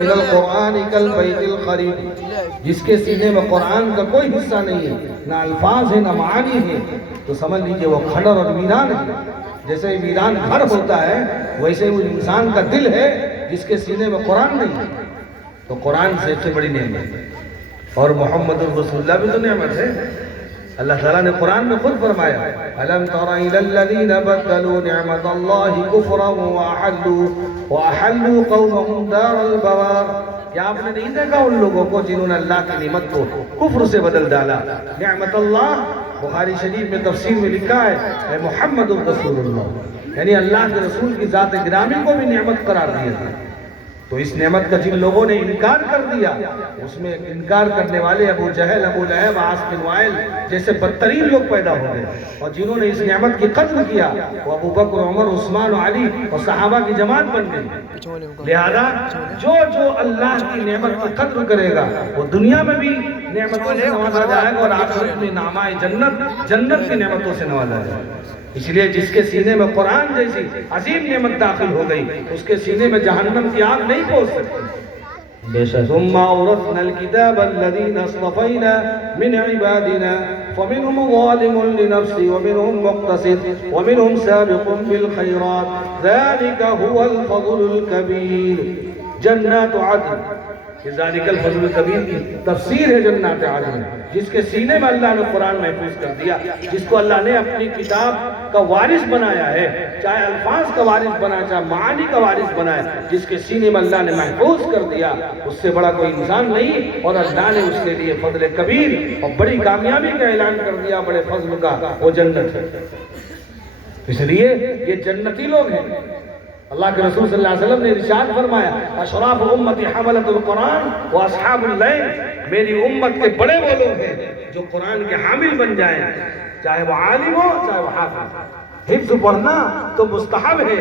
من القرآن کالبیت الخریب، جس کے سینے میں قرآن کا کوئی حصہ نہیں ہے، نہ الفاظ ہے نہ معانی ہے، تو سمجھ لیجئے وہ کھنڈر اور ویران ہے۔ جیسے ویران گھر ہوتا ہے ویسے وہ انسان کا دل ہے جس کے سینے میں قرآن نہیں ہے، تو قرآن سے بڑی نعمت ہے۔ اور محمد رسول اللہ بھی تو نعمت ہے۔ اللہ تعالیٰ نے قرآن میں خود فرمایا أَلَمْ تَرَ إِلَى الَّذِينَ بَدَّلُوا نِعْمَةَ اللَّهِ كُفْرًا وَأَحَلُّوا قَوْمَهُمْ دَارَ الْبَوَارِ، کیا آپ نے نہیں دیکھا ان لوگوں کو جنہوں نے اللہ کی نعمت کو کفر سے بدل ڈالا؟ نعمت اللہ، بخاری شریف میں تفسیر میں لکھا ہے اے محمد رسول اللہ، یعنی اللہ کے رسول کی ذات گرامی کو بھی نعمت قرار دیا۔ تو اس نعمت کا جن لوگوں نے انکار کر دیا، اس میں انکار کرنے والے ابو جہل، ابو لہب، عاص بن وائل جیسے بدترین لوگ پیدا ہو گئے، اور جنہوں نے اس نعمت کی قدر کیا وہ ابو بکر، عمر، عثمان و علی اور صحابہ کی جماعت بن گئی۔ لہذا جو اللہ کی نعمت کی قدر کرے گا وہ دنیا میں بھی نعمتوں سے نوازا جائے گا، اور آخرت میں نعمائے جنت کی نعمتوں سے نوازا جائے گا۔ اس لیے جس کے سینے میں قرآن جیسی عظیم نعمت داخل ہو گئی، اس کے سینے میں جہنم کی آگ نہیں پہنچ سکتی۔ ثم أورثنا الكتاب الذين اصطفينا من عبادنا فمنهم ظالم لنفسه ومنهم مقتصد ومنهم سابق بالخيرات ذلك هو الفضل الكبير۔ جنات عدن، ذالک الفضل الکبیر کی تفسیر ہے جنات عدن، جس کے سینے میں اللہ نے قرآن محفوظ کر دیا، جس کو اللہ نے اپنی کتاب کا وارث بنایا ہے، چاہے الفاظ کا وارث بنایا چاہے معانی کا وارث بنایا، جس کے سینے میں اللہ نے محفوظ کر دیا، اس سے بڑا کوئی انسان نہیں، اور اللہ نے اس کے لیے فضل کبیر اور بڑی کامیابی کا اعلان کر دیا، بڑے فضل کا، وہ جنت ہے۔ اس لیے یہ جنتی لوگ ہیں۔ اللہ کے رسول صلی اللہ علیہ وسلم نے ارشاد فرمایا اشراف امتی حملۃ القرآن و اصحاب اللیل، میری امت کے بڑے وہ لوگ ہیں جو قرآن کے حامل بن جائیں، چاہے وہ عالم ہو چاہے وہ حافظ۔ حفظ پڑھنا تو مستحب ہے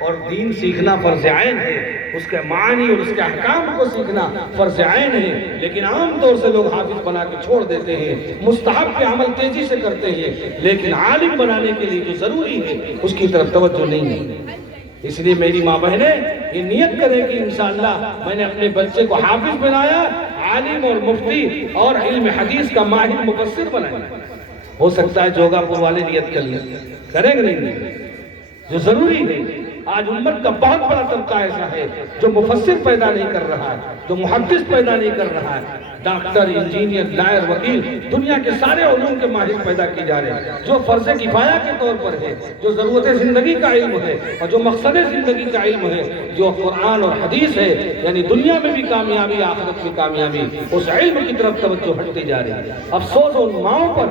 اور دین سیکھنا فرض عین ہے، اس کے معانی اور اس کے احکام کو سیکھنا فرض عین ہے، لیکن عام طور سے لوگ حافظ بنا کے چھوڑ دیتے ہیں، مستحب کے عمل تیزی سے کرتے ہیں، لیکن عالم بنانے کے لیے جو ضروری ہے اس کی طرف توجہ نہیں ہے۔ اس لیے میری ماں بہنیں یہ نیت کریں کہ انشاءاللہ میں نے اپنے بچے کو حافظ بنایا، عالم اور مفتی اور علم حدیث کا ماہر مفسر بنایا۔ ہو سکتا ہے جوگا پور والے نیت کر لیں، کریں گے نہیں؟ جو ضروری ہے، آج امت کا بہت بڑا طبقہ ایسا ہے جو مفسر پیدا نہیں کر رہا ہے، جو محدث پیدا نہیں کر رہا ہے، ڈاکٹر، انجینئر، لائر، وکیل، دنیا کے سارے علوم کے ماہر پیدا کی جا رہے ہیں، جو فرض کفایہ کے طور پر ہے، جو ضرورت زندگی کا علم ہے اور جو مقصد زندگی کا علم ہے، جو قرآن اور حدیث ہے، یعنی دنیا میں بھی کامیابی آخرت میں کامیابی، اس علم کی طرف توجہ ہٹتی جا رہی ہے۔ افسوس ان ماؤں پر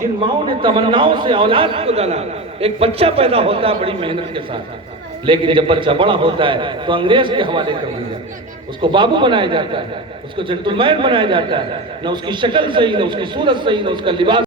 جن ماؤں نے تمناؤں سے اولاد کو ڈالا۔ ایک بچہ پیدا ہوتا ہے بڑی محنت کے ساتھ، لیکن جب بچہ بڑا ہوتا ہے تو انگریز کے حوالے کر دیا جاتا ہے، اس کو بابو بنایا جاتا ہے، اس کو جنٹل مین بنایا جاتا ہے، نہ اس کی شکل صحیح، نہ اس کی صورت صحیح، نہ اس کا لباس